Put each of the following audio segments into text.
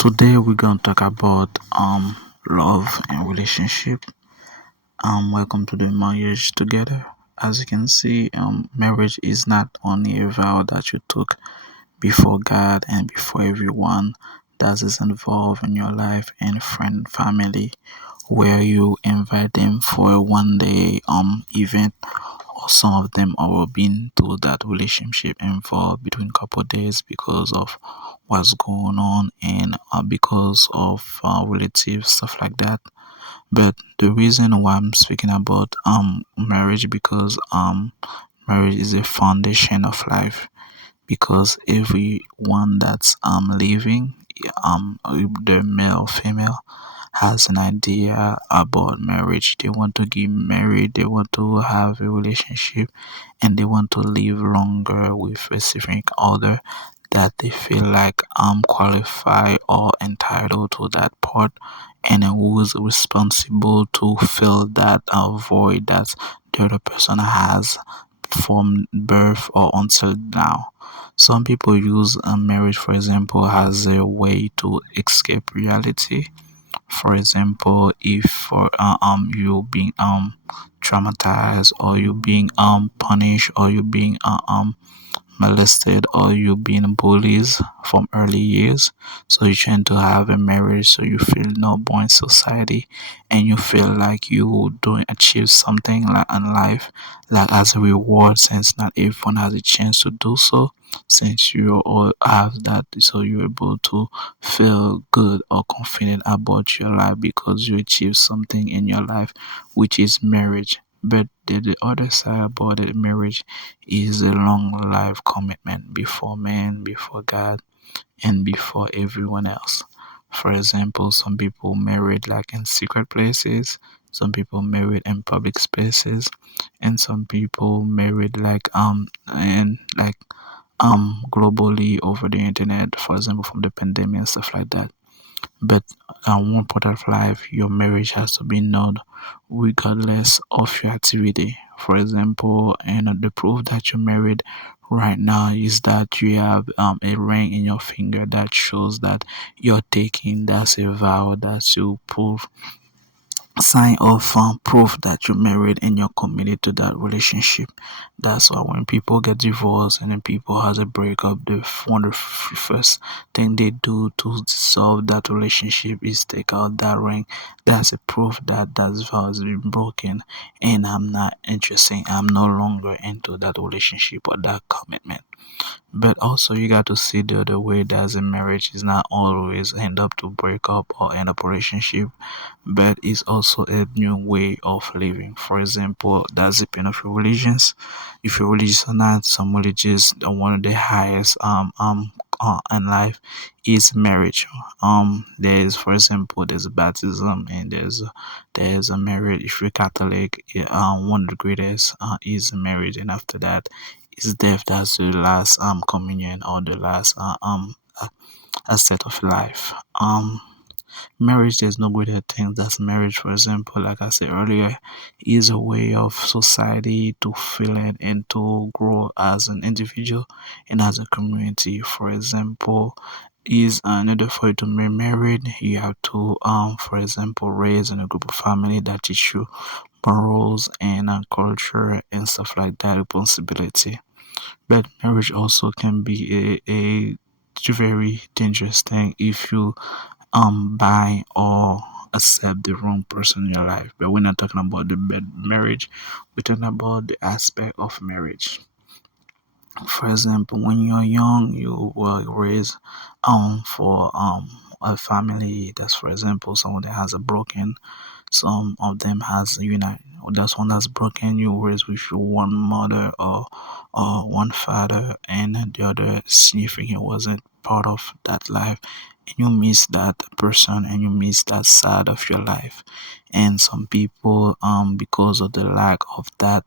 Today we're gonna talk about love and relationship. Welcome to the marriage together. As you can see, marriage is not only a vow that you took before God and before everyone that is involved in your life and friend family, where you invite them for a one day event, or some of them are been to that relationship involved between couple days because of what's going on and because of relative stuff like that. But the reason why I'm speaking about marriage, because marriage is a foundation of life, because everyone that's living, the male female, has an idea about marriage. They want to get married, they want to have a relationship, and they want to live longer with a specific other that they feel like qualified or entitled to that part, and who is responsible to fill that void that the other person has from birth or until now. Some people use marriage, for example, as a way to escape reality. For example, if you being traumatized, or you being punished, or you being molested, or you being bullied from early years, so you're trying to have a marriage so you feel no born in society, and you feel like you doing achieve something like in life, like as a reward, since not everyone has a chance to do so, since you all have that, so you're able to feel good or confident about your life because you achieve something in your life, which is marriage. But the other side about it, marriage is a long life commitment before man, before God, and before everyone else. For example, some people married like in secret places, some people married in public spaces, and some people married like and like globally over the internet, for example, from the pandemic and stuff like that. But one part of life, your marriage has to be known regardless of your activity. For example, and the proof that you're married right now is that you have a ring in your finger that shows that you're taking, that's a vow, that's you prove, sign of proof that you're married and you're committed to that relationship. That's why when people get divorced and then people has a breakup, one of the first thing they do to solve that relationship is take out that ring. That's a proof that that vow has been broken, and I'm not interested. I'm no longer into that relationship or that commitment. But also you got to see the other way that a marriage is not always end up to break up or end up a relationship, but it's also a new way of living. For example, that's depend of your religions. If you're religious or not, some religions one of the highest in life is marriage. There's, for example, there's baptism, and there's a marriage. If you're Catholic, one of the greatest is marriage, and after that is death. That's the last communion, or the last aspect of life. Marriage, there's no greater thing that's marriage. For example, like I said earlier, is a way of society to feel it and to grow as an individual and as a community. For example, is in order for you to be married, you have to for example, raise in a group of family that teach you morals and culture and stuff like that, responsibility. But marriage also can be a very dangerous thing if you buy or accept the wrong person in your life. But we're not talking about the bad marriage, we're talking about the aspect of marriage. For example, when you're young, you were raised for a family that's, for example, someone that has a broken, some of them has unite. That's one that's broken. You raised with your one mother or one father, and the other significant wasn't part of that life, and you miss that person and you miss that side of your life. And some people, because of the lack of that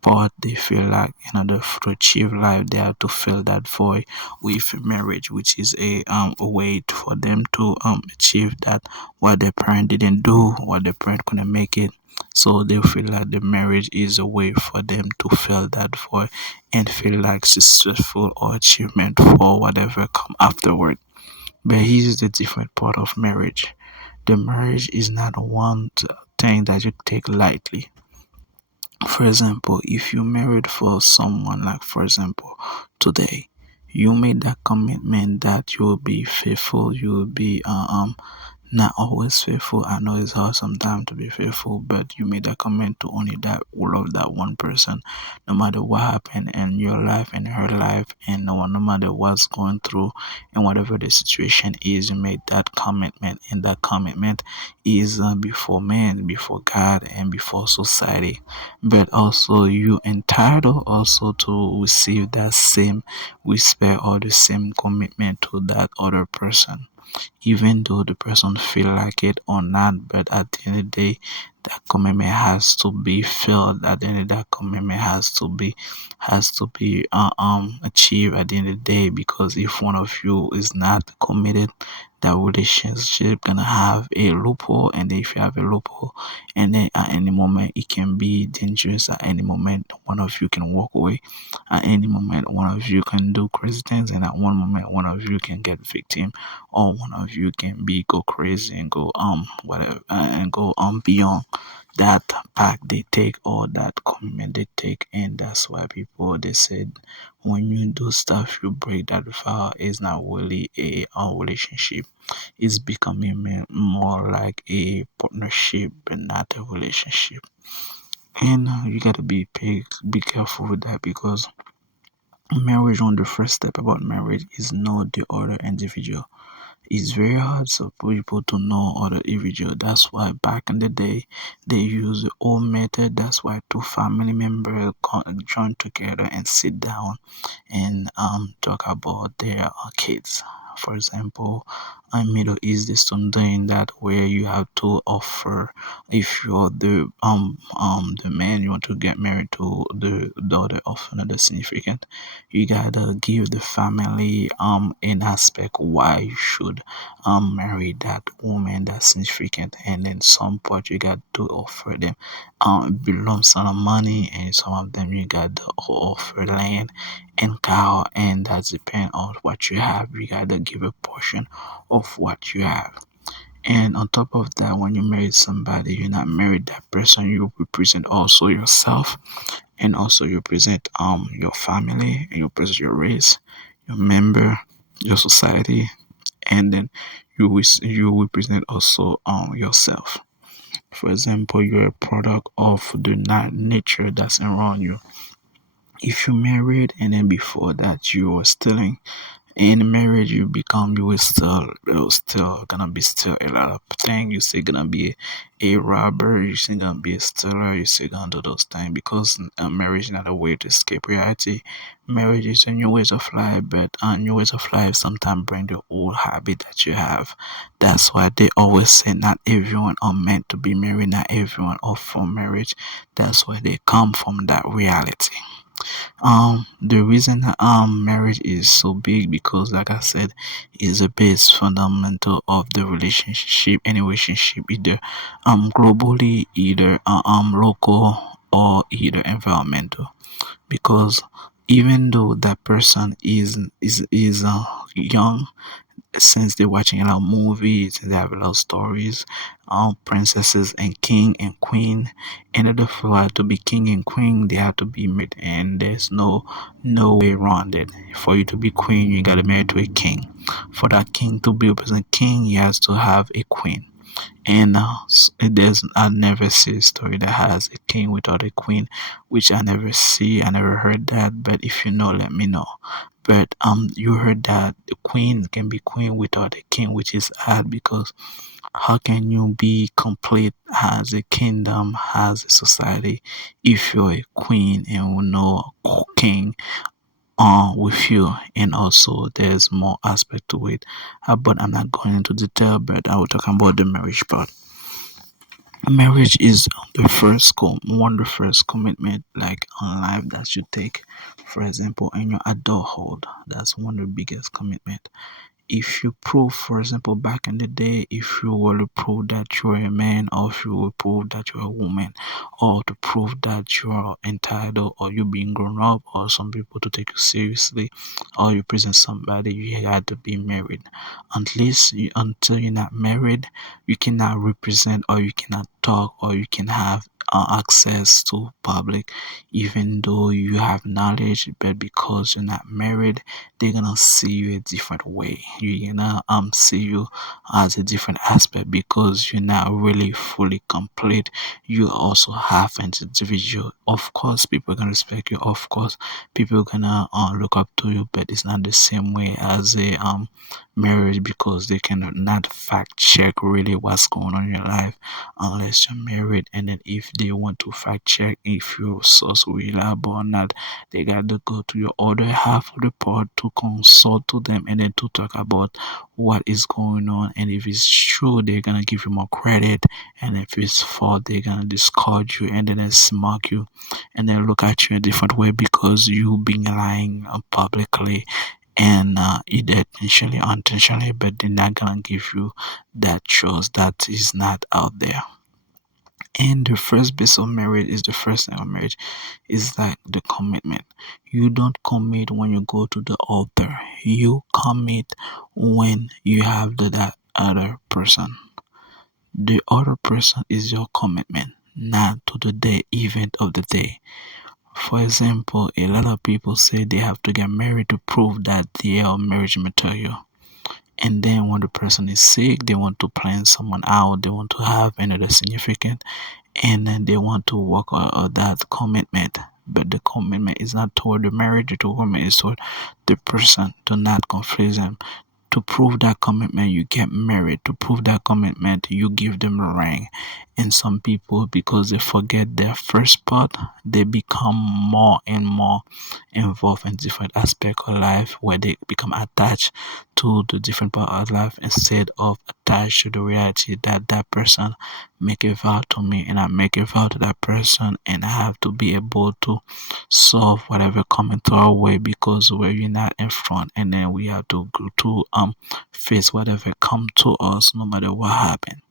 part, they feel like in order to achieve life, they have to fill that void with marriage, which is a way for them to achieve that what their parent didn't do, what their parent couldn't make it. So they feel like the marriage is a way for them to fill that void and feel like successful or achievement for whatever come afterward. But here's the different part of marriage. The marriage is not one thing that you take lightly. For example, if you married for someone, like for example, today, you made that commitment that you will be faithful, you will be not always faithful. I know it's hard sometimes to be faithful, but you made a comment to only that love that one person, no matter what happened in your life and her life, and no matter what's going through and whatever the situation is, you made that commitment, and that commitment is before man, before God, and before society. But also, you entitled also to receive that same respect or the same commitment to that other person, even though the person feel like it or not. But at the end of the day, that commitment has to be filled. At the end of that commitment has to be achieved at the end of the day, because if one of you is not committed, that relationship gonna have a loophole. And if you have a loophole, and then at any moment it can be dangerous. At any moment one of you can walk away. At any moment one of you can do crazy things, and at one moment one of you can get victim, or one of you can be go crazy and go whatever, and go beyond that path they take or that commitment they take. And that's why people they said, when you do stuff you break that vow, is not really a relationship. It's becoming more like a partnership but not a relationship. And you gotta be careful with that, because marriage, on the first step about marriage is know the other individual. It's very hard for people to know other individual. That's why back in the day they use the old method. That's why two family members join together and sit down and talk about their kids. For example, in Middle East, there's something that where you have to offer, if you're the man, you want to get married to the daughter of another significant, you gotta give the family an aspect why you should marry that woman that's significant. And then some part you got to offer them belongs on money, and some of them you got to offer land and cow, and that depend on what you have. You gotta give a portion of what you have. And on top of that, when you marry somebody, you're not married that person, you represent also yourself, and also you present your family, and you present your race, your member, your society, and then you represent also yourself. For example, you're a product of the nature that's around you. If you married and then before that you were stealing, in marriage you will still gonna be still a lot of things. You still gonna be a robber, you still gonna be a stealer, you still gonna do those things, because marriage is not a way to escape reality. Marriage is a new ways of life, but new ways of life sometimes bring the old habit that you have. That's why they always say not everyone are meant to be married, not everyone are for marriage. That's why they come from that reality. The reason marriage is so big, because like I said, is a base fundamental of the relationship. Any relationship, either globally, either local, or either environmental. Because even though that person is young, since they're watching a lot of movies, they have a lot of stories, princesses and king and queen. In order for her to be king and queen, they have to be married, and there's no way around it. For you to be queen, you gotta marry to a king. For that king to be a present king, he has to have a queen. And there's I never see a story that has a king without a queen, which I never see. I never heard that. But if you know, let me know. But you heard that the queen can be queen without a king, which is odd, because how can you be complete as a kingdom, as a society, if you're a queen and no king with you? And also there's more aspect to it, but I'm not going into detail. But I will talk about the marriage part. Marriage is one of the first commitment like on life that you take. For example, in your adulthood, that's one of the biggest commitment. if you prove, for example, back in the day, if you were to prove that you're a man, or if you will prove that you're a woman, or to prove that you're entitled, or you being grown up, or some people to take you seriously, or you present somebody, you had to be married. Until you're not married, you cannot represent, or you cannot talk, or you can have access to public, even though you have knowledge. But because you're not married, they're gonna see you a different way. You're gonna see you as a different aspect, because you're not really fully complete. You also have an individual. Of course, people are gonna respect you. Of course, people are gonna look up to you, but it's not the same way as a marriage, because they cannot not fact check really what's going on in your life unless you're married. And then if they want to fact check if your source reliable or not, they got to go to your other half of the part to consult to them, and then to talk about what is going on. And if it's true, they're gonna give you more credit, and if it's false, they're gonna discard you, and then smoke you, and then look at you in a different way, because you been lying publicly, and either intentionally or unintentionally. But they're not gonna give you that trust that is not out there. And the first base of marriage is the first thing of marriage is like the commitment. You don't commit when you go to the altar. You commit when you have that other person. The other person is your commitment, not to the day event of the day. For example, a lot of people say they have to get married to prove that they are marriage material. And then when the person is sick, they want to plan someone out, they want to have another significant, and then they want to work on that commitment. But the commitment is not toward the marriage, the commitment is toward the person. Do not confuse them. To prove that commitment, you get married. To prove that commitment, you give them a ring. And some people, because they forget their first part, they become more and more involved in different aspects of life, where they become attached to the different part of life instead of attached to the reality that that person make a vow to me, and I make a vow to that person, and I have to be able to solve whatever coming to our way, because we're not in front, and then we have to go to face whatever come to us, no matter what happen.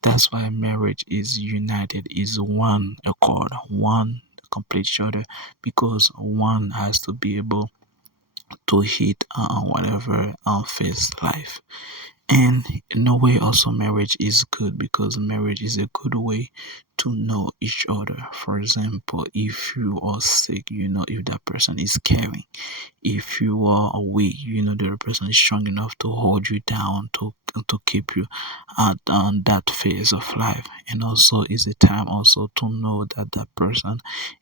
That's why marriage is united, is one accord, one complete each other, because one has to be able to hit whatever face life. And in a way, also marriage is good, because marriage is a good way to know each other. For example, if you are sick, you know if that person is caring. If you are weak, you know the other person is strong enough to hold you down, to keep you at that phase of life. And also is a time also to know that that person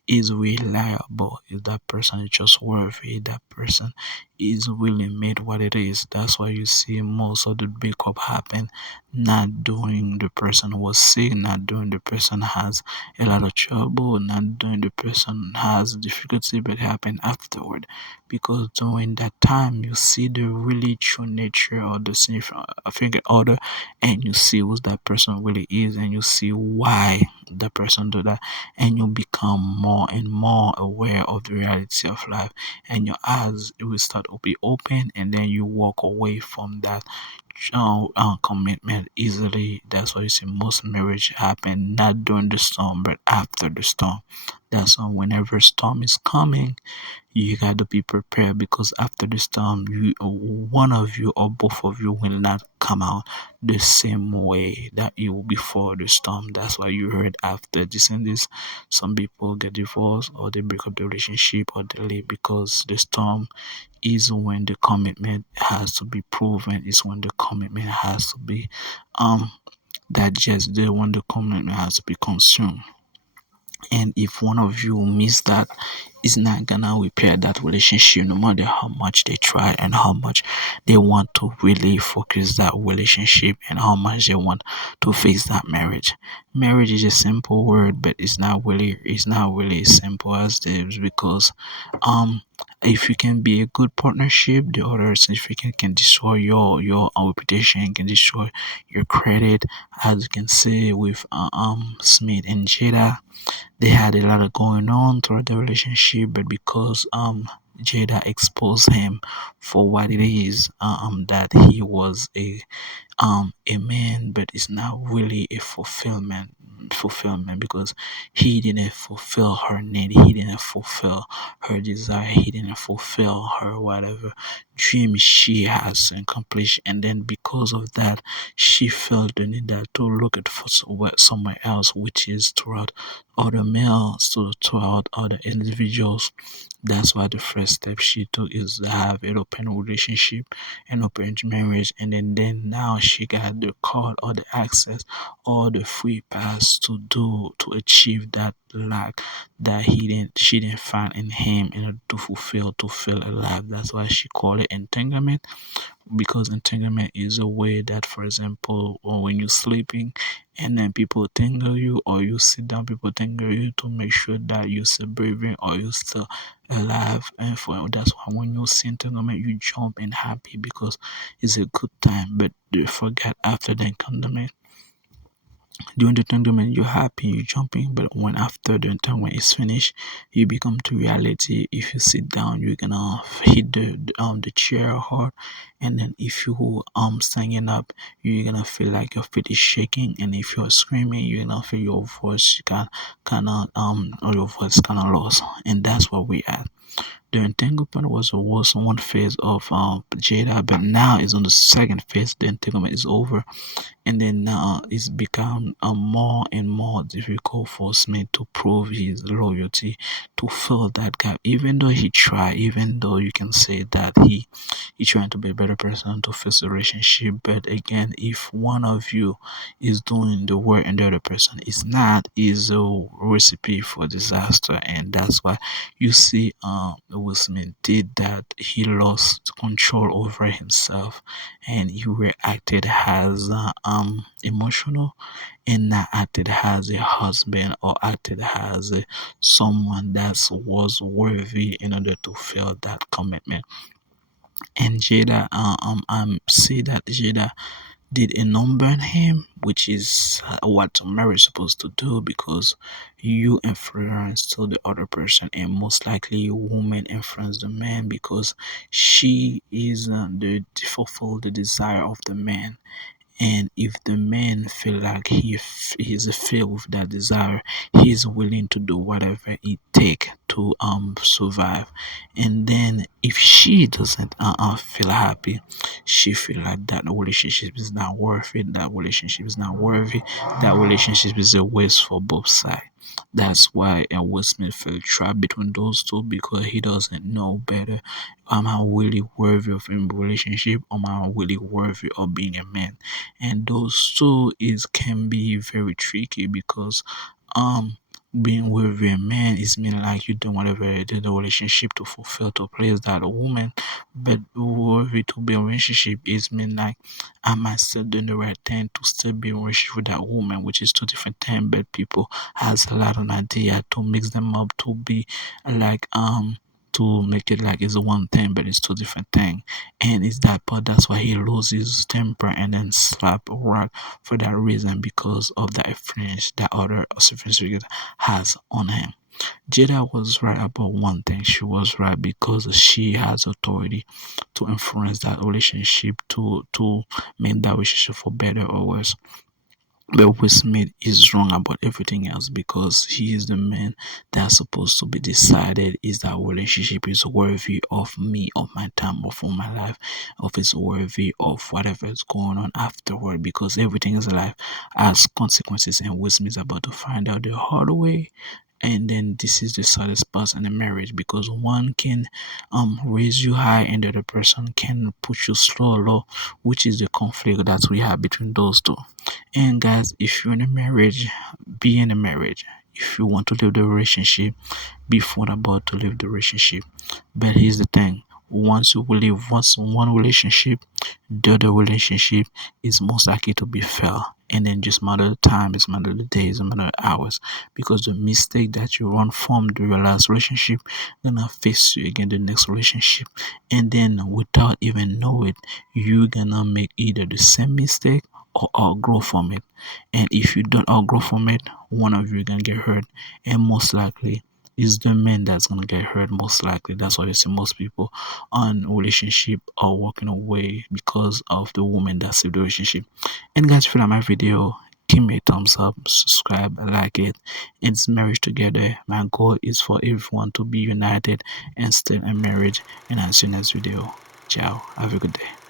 is reliable, if that person is just worthy, that person is really made what it is. That's why you see most of the breakup happen not doing the person was sick, not doing the person has a lot of trouble, not doing the person has difficulty, but happen afterward. Because during that time you see the really true nature of the significant other, and you see who that person really is, and you see why the person do that, and you become more and more aware of the reality of life, and your eyes will start to be open, and then you walk away from that commitment easily. That's why you see most marriage happen not during the storm, but after the storm. That's why whenever storm is coming, you got to be prepared, because after the storm, you one of you or both of you will not come out the same way that you before the storm. That's why you heard after this and this, some people get divorced, or they break up the relationship, or they leave, because the storm is when the commitment has to be proven. Is when the commitment has to be digested. When the commitment has to be consumed. And if one of you miss that, it's not gonna repair that relationship, no matter how much they try and how much they want to really focus that relationship, and how much they want to fix that marriage. Marriage is a simple word, but it's not really as simple as this, because if you can be a good partnership, the other significant can destroy your reputation, can destroy your credit. As you can see with Smith and Jada, they had a lot of going on throughout the relationship, but because Jada exposed him for what it is, that he was a man, but it's not really a fulfillment because he didn't fulfill her need, he didn't fulfill her desire, he didn't fulfill her whatever dream she has accomplished. And then because of that, she felt the need that to look at for somewhere else, which is throughout other males, so throughout other individuals. That's why the first step she took is to have an open relationship, an open marriage, and then now she got the card or the access or the free pass to achieve that lack that she didn't find in him in order to feel alive. That's why she called it entanglement, because entanglement is a way that, for example, or when you're sleeping and then people tangle you, or you sit down, people tangle you to make sure that you're still breathing or you're still alive. And for that's why when you see entanglement, you jump and happy because it's a good time. But you forget after the entanglement, during the entanglement, you're happy, you're jumping, but when after the entanglement is finished, you become to reality. If you sit down, you're gonna hit the chair hard, and then if you standing up, you're gonna feel like your feet is shaking, and if you're screaming, you're gonna feel your voice kind of or your voice kind of lost, and that's what we at. The entanglement was one phase of Jada, but now is on the second phase. The entanglement is over, and then now it's become more and more difficult for Smith to prove his loyalty, to fill that gap. Even though he tried, even though you can say that he trying to be a better person to fix the relationship, but again, if one of you is doing the work and the other person is not, is a recipe for disaster. And that's why you see Will Smith did that. He lost control over himself, and he reacted as emotional, and not acted as a husband or acted as someone that was worthy in order to fill that commitment. And Jada, say that Jada did a number on him, which is what marriage is supposed to do, because you influence to the other person, and most likely a woman influence the man because she is the fulfill the desire of the man. And if the man feel like he's filled with that desire, he's willing to do whatever it take to survive. And then if she doesn't feel happy, she feel like that relationship is not worth it, that relationship is not worthy, that relationship is a waste for both sides. That's why Will Smith felt trapped between those two, because he doesn't know better. Am I really worthy of a relationship? Am I really worthy of being a man? And those two is can be very tricky, because um being with a man is mean like you do whatever it is the relationship to fulfill, to please that woman. But worthy to be in a relationship is mean like, am I still doing the right thing to still be in a relationship with that woman, which is two different things. But people has a lot of idea to mix them up to be like to make it like it's one thing, but it's two different things. And it's that part that's why he loses temper and then slap rock for that reason, because of that influence that other sophisticated has on him. Jada was right about one thing. She was right because she has authority to influence that relationship, to make that relationship for better or worse. But Will Smith is wrong about everything else, because he is the man that's supposed to be decided is that relationship is worthy of me, of my time, of all my life, of it's worthy of whatever is going on afterward, because everything in life has consequences, and Will Smith is about to find out the hard way. And then this is the saddest part in a marriage, because one can raise you high and the other person can put you slow low, which is the conflict that we have between those two. And guys, if you're in a marriage, be in a marriage. If you want to live the relationship, be fun about to live the relationship. But here's the thing: once you will live once one relationship, the other relationship is most likely to be fail. And then just matter the time, it's matter the days, it's matter the hours. Because the mistake that you run from the your last relationship gonna face you again the next relationship. And then without even know it, you're gonna make either the same mistake or outgrow from it. And if you don't outgrow from it, one of you gonna get hurt, and most likely it's the man that's gonna get hurt most likely. That's why you see most people on relationship are walking away because of the woman that saved the relationship. And guys, if you like my video, give me a thumbs up, subscribe, like it. It's marriage together. My goal is for everyone to be united and stay in marriage. And I'll see you next video. Ciao. Have a good day.